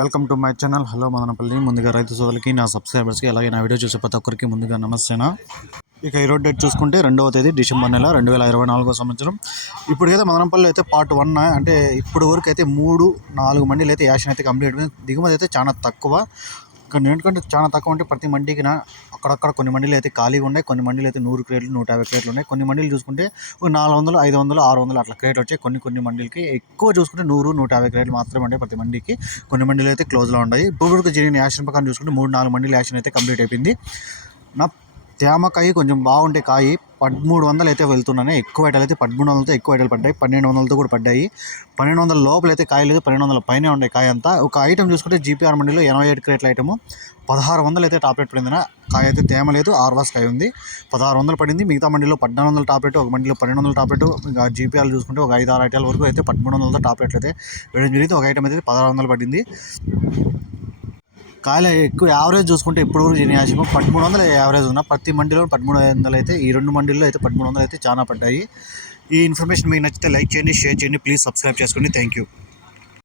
Welcome to my channel. Hello Madanapalle. ముందుగా రైతు సోదరులకి నా సబ్స్క్రైబర్స్కి అలాగే నా వీడియో చూసే ప్రతి ఒక్కరికి ముందుగా నమస్తేనా? ఇక ఈరోజు డేట్ చూసుకుంటే రెండవ తేదీ డిసెంబర్ నెల రెండు వేల ఇరవై నాలుగో సంవత్సరం. ఇప్పటికైతే మదనపల్లి అయితే పార్ట్ వన్ అంటే ఇప్పుడు వరకు అయితే మూడు నాలుగు మండీలు అయితే యాషన్ అయితే కంప్లీట్ దిగుమతి అయితే చాలా తక్కువ. ఇక్కడ ఎందుకంటే చాలా తక్కువ అంటే ప్రతి మండీకి నా అక్కడక్కడ కొన్ని మండీలు అయితే ఖాళీగా ఉన్నాయి. కొన్ని మండీలు అయితే నూరు క్రేట్లు నూట యాభై క్రేట్లు ఉన్నాయి. కొన్ని మండీలు చూసుకుంటే ఒక నాలుగు వందలు ఐదు వందలు ఆరు వందలు అట్లా క్రేట్ వచ్చాయి. కొన్ని కొన్ని మండీలకి ఎక్కువ చూసుకుంటే నూరు నూట యాభై క్రేట్లు మాత్రమే ఉంటాయి ప్రతి మండీకి. కొన్ని మండీలు అయితే క్లోజ్లో ఉన్నాయి ఇప్పుడు జరిగిన యాక్షన్ ప్రకారం చూసుకుంటే మూడు నాలుగు మండీలు యాక్షన్ అయితే కంప్లీట్ అయిపోయింది. నా తేమకాయ కొంచెం బాగుంటే కాయి పదమూడు వందలు అయితే వెళ్తున్నాయి ఎక్కువ ఐటలు అయితే పదమూడు వందలతో ఎక్కువ ఐటలు పడ్డాయి. పన్నెండు వందలతో కూడా పడ్డాయి. పన్నెండు వందల లోపల అయితే కాయ లేదు పన్నెండు వందల పైన ఉండే కాయ అంతా. ఒక ఐటమ్ చూసుకుంటే జీపీఆర్ మండీలో ఎనభై ఏడు క్రేట్ల ఐటమ్. పదహారు వందలు అయితే టాప్ రేట్ పడింది కాయ అయితే తేమ లేదు. ఆర్వాస్ కాయ ఉంది. పదహారు వందలు పడింది. మిగతా మండీలో పద్నాలుగు వందల టాప్ రేట్ ఒక మండీలో పన్నెండు వందల టాప్ రేట్ ఇంకా జీపీఆర్ చూసుకుంటే ఒక ఐదు ఆరు ఐటాల వరకు అయితే పదమూడు వందలతో టాప్ రేట్లు అయితే వేయడం జరిగింది. ఒక ఐటమ్ అయితే పదహారు వందలు పడింది. కాయలు ఎక్కువ యావరేజ్ చూసుకుంటే ఇప్పుడు వరకు దీని పదమూడు వందలు యావరేజ్ ఉన్న. ప్రతి మండీలో పదమూడు వందలు అయితే ఈ రెండు మండీల్లో అయితే పదమూడు వందలు అయితే చాలా పడ్డాయి. ఈ ఇన్ఫర్మేషన్ మీకు నచ్చితే లైక్ చేయండి షేర్ చేయండి. ప్లీజ్ సబ్స్క్రైబ్ చేసుకోండి థ్యాంక్ యూ